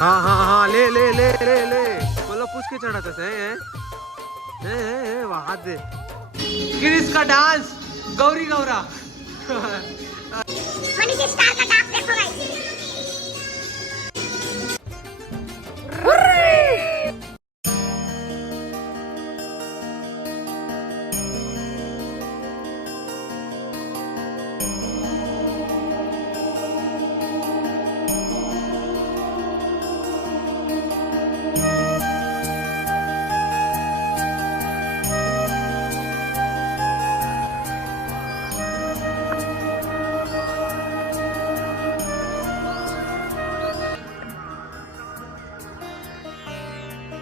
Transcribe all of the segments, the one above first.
हाँ हाँ हाँ, ले ले ले ले ले, बोलो पूछ के चढ़ा था वहां दे गिरीश का डांस, गौरी गौरा। मनीष स्टार का डांस देखो गाइस।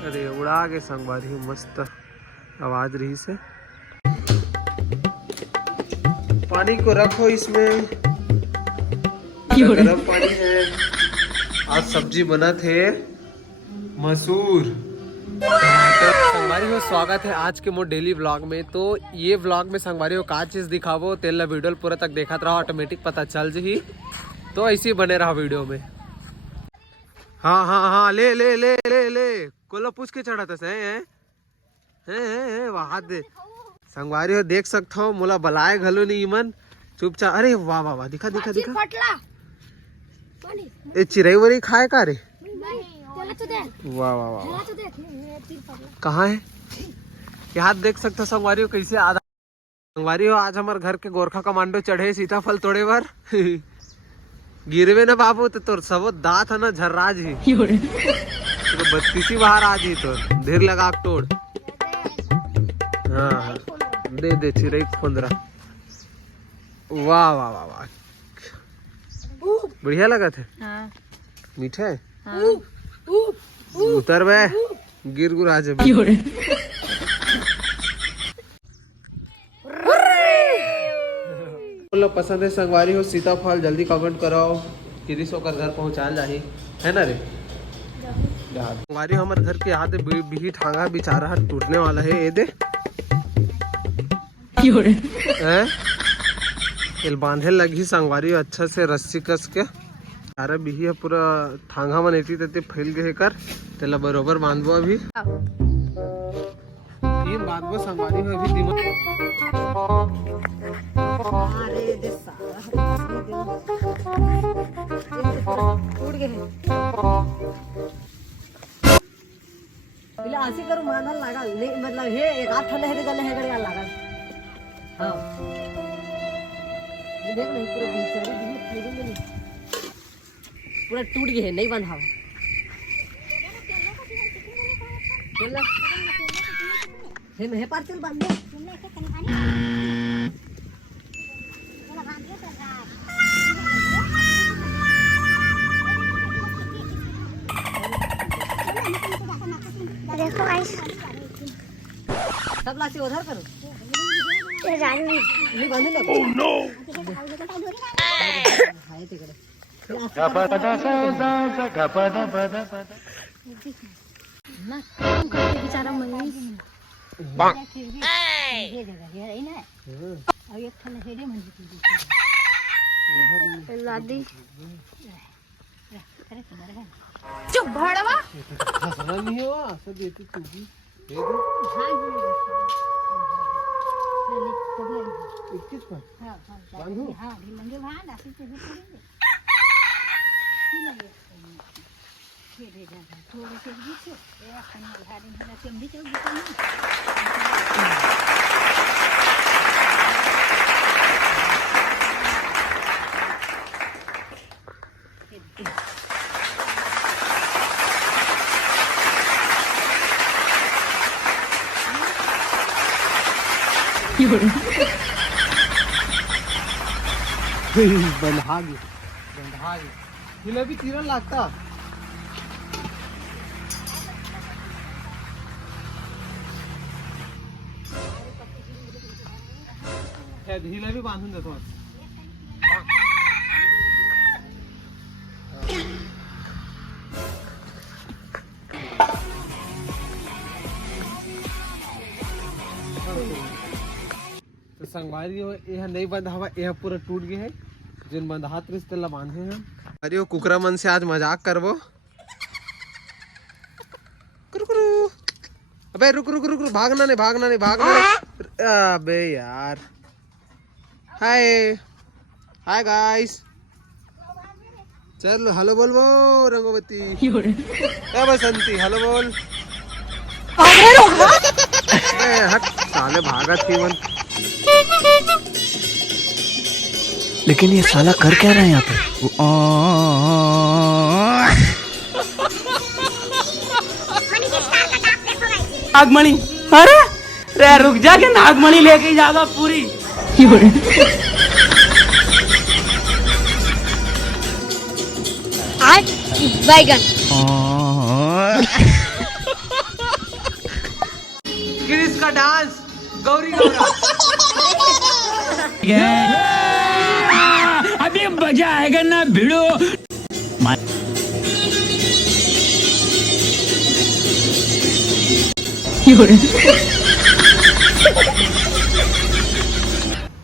अरे उड़ा के संगवारी मस्त आवाज रही से। पानी को रखो इसमें, गरम पानी है। आज सब्जी बना थे मसूर संगवारी में। स्वागत है आज के मोर डेली व्लॉग में। तो ये व्लॉग में संगवारी को का चीज दिखावो तेल वीडियो पूरा तक देखा रहा, ऑटोमेटिक पता चल जी। तो ऐसे ही बने रहा वीडियो में। हाँ हाँ हाँ, ले ले ले ले ले, कोलो पूछ के चढ़ा था वहां दे संगवारी हो। देख सकते हो मोला बलाए घलो नहीं मन चुपचाप। अरे वाह वाह वाह, दिखा दिखा दिखा, ये चिरई वरी खाए का रे? वाह वाह वाह, कहाँ है यहाँ देख सकते हो संगवारी हो कैसे आधा। संगवारी हो आज हमारे घर के गोरखा कमांडो चढ़े सीताफल तोड़े बर। गिरवे ना बाबू तो तोर सबो दांत है ना झर्राज ही, तो बत्तीसी बाहर आज ही तो धीर लगा तोड़। हाँ दे दे चिरई खोंदरा। वाह वाह वाह वाह, बढ़िया लगा थे। हाँ। मीठा है। हाँ। उतर बे, गिर गुर आज पसंद है संगवारी हो सीताफल, जल्दी कमेंट कराओ, किरिस होकर घर पहुंचा जाही है ना रे। संगवारी हमारे घर के यहाँ बिही ठांगा बेचारा टूटने वाला है। ये दे बांधे लगी संगवारी अच्छा से रस्सी कस के। सारा बिही है पूरा ठांगा मन एती तेती फैल गए कर, तेला बरोबर बांधबो अभी। तीन बांधबो संगवारी हो अभी दिमाग। आशी करू मानल लागल नहीं, मतलब हे एक आठ ठंडे है गले है गड़िया लागल। हां ये देख नहीं पूरा बेचारी दिन फायदे में नहीं पूरा टूट गया है, नहीं बंधा हुआ। बोला हे पार चल बांध दे। देखो गाइस, सब लाची उधर करो। ये जान नहीं बांधे ना। ओह नो, हाय ते करे ना काम करके बेचारा मनीष ये जगह है ना। अब एक ठन हेडे मंजी लादी चुप भड़वा हंसना नहीं हो ऐसा देती तू भी दे दो। हां 21 पर हां बांधू। हां मंगे भान ऐसे तो पड़ेंगे ये दे जा थोड़े से बीच ये खाना उधारी है ना तुम भी चल बंधागी हिला भी तीरन लागता। हिला भी बांधून देतो। तो संगवारी हो यह नहीं बंधा हुआ, यह पूरा टूट गया है। जिन बंधात रिश्ते ला बांधे हैं। अरे वो कुकरा मन से आज मजाक करबो। अबे रुक रुक रुक रुक, भागना नहीं भागना नहीं भागना नहीं। अबे यार, हाय हाय गाइस, चल हेलो बोल वो रंगवती। ए बसंती हेलो बोल। ए हट साले, भागा थी मन। लेकिन ये साला कर क्या रहा है यहाँ पे? नागमणि, अरे रे रुक जा के नागमणि लेके जाएगा पूरी। आज बैगन गिरीश का डांस, गौरी गौरा। अभी मजा आएगा ना भिड़ो।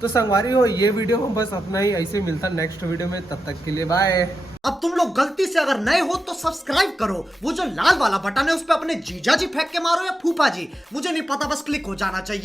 तो संगवारी हो, ये वीडियो में बस अपना ही, ऐसे मिलता नेक्स्ट वीडियो में, तब तक के लिए बाय। अब तुम लोग गलती से अगर नए हो तो सब्सक्राइब करो, वो जो लाल वाला बटन है उस पे अपने जीजा जी फेंक के मारो या फूफा जी, मुझे नहीं पता, बस क्लिक हो जाना चाहिए।